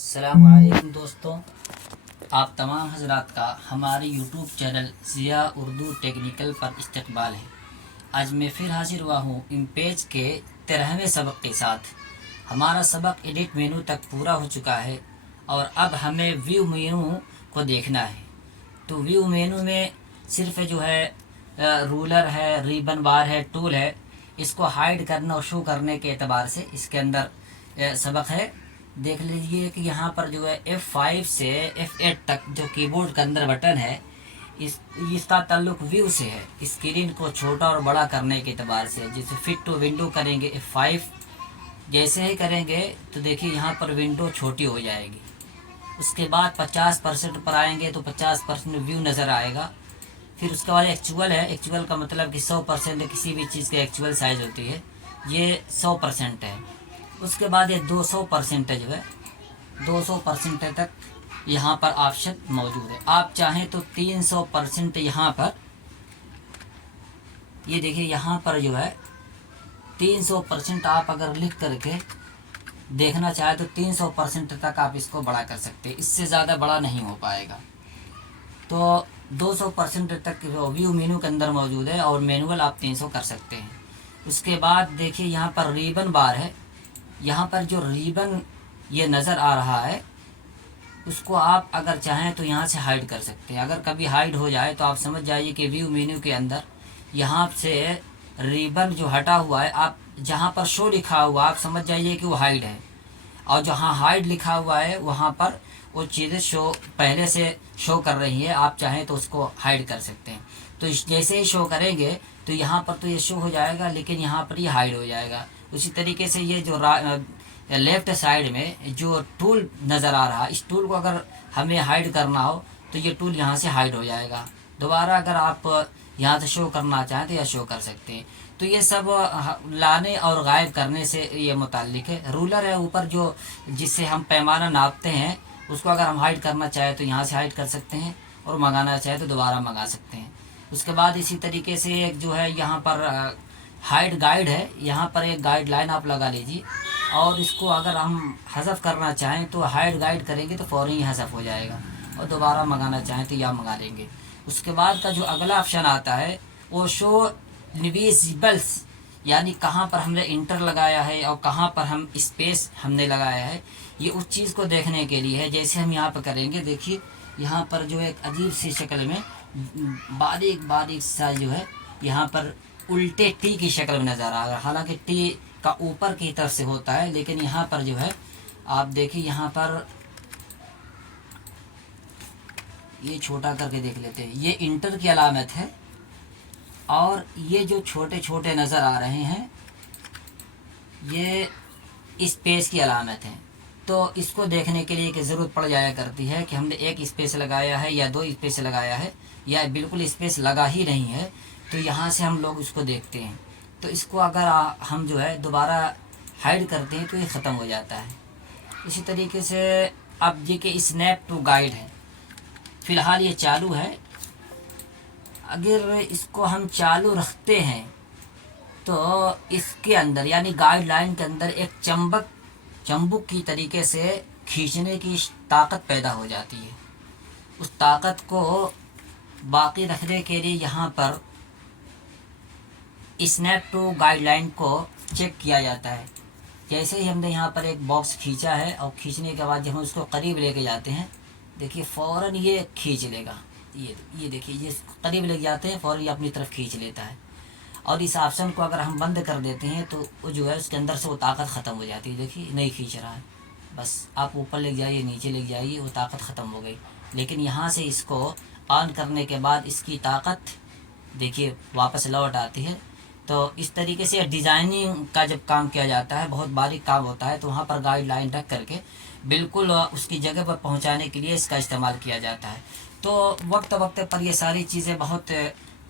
अस्सलामुअलैकुम दोस्तों, आप तमाम हजरात का हमारे YouTube channel Zia Urdu technical पर इस्तकबाल है। आज मैं फिर हाजिर हुआ हूँ इम्पेज के 13वें सबक के साथ। हमारा सबक एडिट मेनू तक पूरा हो चुका है और अब हमें व्यू मेनू को देखना है। तो व्यू मेनू में सिर्फ जो है रूलर है, रिबन बार है, टूल है, इसको हाइड करना और शो करने के एतबार से इसके अंदर सबक है। देख लीजिए कि यहाँ पर जो है F5 से F8 तक जो कीबोर्ड का अंदर बटन है इसका ताल्लुक व्यू से है। स्क्रीन को छोटा और बड़ा करने के एतबार से जिसे फिट टू विंडो करेंगे F5 जैसे ही करेंगे तो देखिए यहाँ पर विंडो छोटी हो जाएगी। उसके बाद 50% पर आएंगे तो 50% व्यू नज़र आएगा। फिर उसके बाद एक्चुअल है। एक्चुअल का मतलब कि 100% किसी भी चीज़ की एक्चुअल साइज़ होती है, ये 100% है। उसके बाद ये 200% जो है 200% तक यहाँ पर ऑप्शन मौजूद है। आप चाहें तो 300% यहाँ पर, ये देखिए यहाँ पर जो है 300% आप अगर लिख करके देखना चाहे तो 300% तक आप इसको बड़ा कर सकते हैं। इससे ज़्यादा बड़ा नहीं हो पाएगा। तो 200% तक व्यू मेनू के अंदर मौजूद है और मैनुअल आप 300 कर सकते हैं। उसके बाद देखिए यहाँ पर रिबन बार है। यहाँ पर जो रिबन ये नज़र आ रहा है उसको आप अगर चाहें तो यहाँ से हाइड कर सकते हैं। अगर कभी हाइड हो जाए तो आप समझ जाइए कि व्यू मेन्यू के अंदर यहाँ से रिबन जो हटा हुआ है, आप जहाँ पर शो लिखा हुआ आप समझ जाइए कि वो हाइड है, और जहाँ हाइड लिखा हुआ है वहाँ पर वो चीज़ें शो पहले से शो कर रही है। आप चाहें तो उसको हाइड कर सकते हैं। तो जैसे ही शो करेंगे तो यहाँ पर तो ये शो हो जाएगा, लेकिन यहाँ पर ये हाइड हो जाएगा। उसी तरीके से ये जो लेफ़्ट साइड में जो टूल नज़र आ रहा है, इस टूल को अगर हमें हाइड करना हो तो ये टूल यहाँ से हाइड हो जाएगा। दोबारा अगर आप यहाँ से शो करना चाहें तो यह शो कर सकते हैं। तो ये सब लाने और गायब करने से ये मुताल्लिक है। रूलर है ऊपर जो जिससे हम पैमाना नापते हैं, उसको अगर हम हाइड करना चाहें तो यहाँ से हाइड कर सकते हैं और मंगाना चाहे तो दोबारा मंगा सकते हैं। उसके बाद इसी तरीके से एक जो है यहाँ पर हाइड गाइड है। यहाँ पर एक गाइडलाइन आप लगा लीजिए और इसको अगर हम हज़फ करना चाहें तो हाइड गाइड करेंगे तो फ़ौरन ही हज़फ हो जाएगा, और दोबारा मंगाना चाहें तो या मंगा लेंगे। उसके बाद का जो अगला ऑप्शन आता है वो शो इनविजिबल्स, यानी कहाँ पर हमने इंटर लगाया है और कहाँ पर हम स्पेस हमने लगाया है, ये उस चीज़ को देखने के लिए है। जैसे हम यहाँ पर करेंगे, देखिए यहाँ पर जो एक अजीब सी शक्ल में बारीक बारीक सा जो है यहाँ पर उल्टे टी की शक्ल में नज़र आ रहा है। हालांकि टी का ऊपर की तरफ से होता है, लेकिन यहाँ पर जो है आप देखिए यहाँ पर ये छोटा करके देख लेते हैं, ये इंटर की अलामत है और ये जो छोटे छोटे नज़र आ रहे हैं ये स्पेस की अलामत है। तो इसको देखने के लिए कि ज़रूरत पड़ जाया करती है कि हमने एक स्पेस लगाया है या दो स्पेस लगाया है या बिल्कुल स्पेस लगा ही नहीं है, तो यहाँ से हम लोग इसको देखते हैं। तो इसको अगर हम जो है दोबारा हाइड करते हैं तो ये ख़त्म हो जाता है। इसी तरीके से अब ये कि स्नैप टू गाइड है, फ़िलहाल ये चालू है। अगर इसको हम चालू रखते हैं तो इसके अंदर यानी गाइडलाइन के अंदर एक चंबुक की तरीके से खींचने की ताकत पैदा हो जाती है। उस ताकत को बाकी रखने के लिए यहाँ पर स्नैप टू गाइडलाइन को चेक किया जाता है। जैसे ही हमने यहाँ पर एक बॉक्स खींचा है और खींचने के बाद जब हम उसको करीब लेके जाते हैं, देखिए फ़ौरन ये खींच लेगा। ये देखिए ये करीब ले जाते हैं, फ़ौरन ये अपनी तरफ खींच लेता है। और इस ऑप्शन को अगर हम बंद कर देते हैं तो वो जो है उसके अंदर से वो ताकत ख़त्म हो जाती है। देखिए नहीं खींच रहा है, बस आप ऊपर ले जाइए, नीचे ले जाइए, वो ताकत ख़त्म हो गई। लेकिन यहाँ से इसको ऑन करने के बाद इसकी ताकत देखिए वापस लौट आती है। तो इस तरीके से डिज़ाइनिंग का जब काम किया जाता है, बहुत बारीक काम होता है, तो वहाँ पर गाइडलाइन रख करके बिल्कुल उसकी जगह पर पहुँचाने के लिए इसका इस्तेमाल किया जाता है। तो वक्त वक्त पर ये सारी चीज़ें बहुत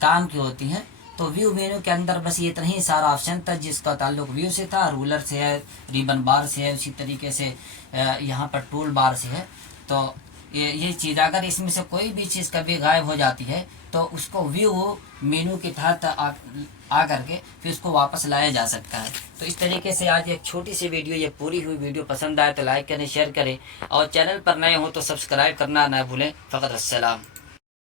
काम की होती हैं। तो व्यू मेन्यू के अंदर बस ये इतना ही सारा ऑप्शन था जिसका ताल्लुक व्यू से था, रूलर से है, रिबन बार से है, उसी तरीके से यहाँ पर टूल बार से है। तो ये चीज़ अगर इसमें से कोई भी चीज़ कभी गायब हो जाती है तो उसको व्यू मेनू के तहत आ करके फिर उसको वापस लाया जा सकता है। तो इस तरीके से आज एक छोटी सी वीडियो, ये पूरी हुई वीडियो पसंद आए तो लाइक करें, शेयर करें, और चैनल पर नए हो तो सब्सक्राइब करना ना भूलें। फ़कत अस्सलाम।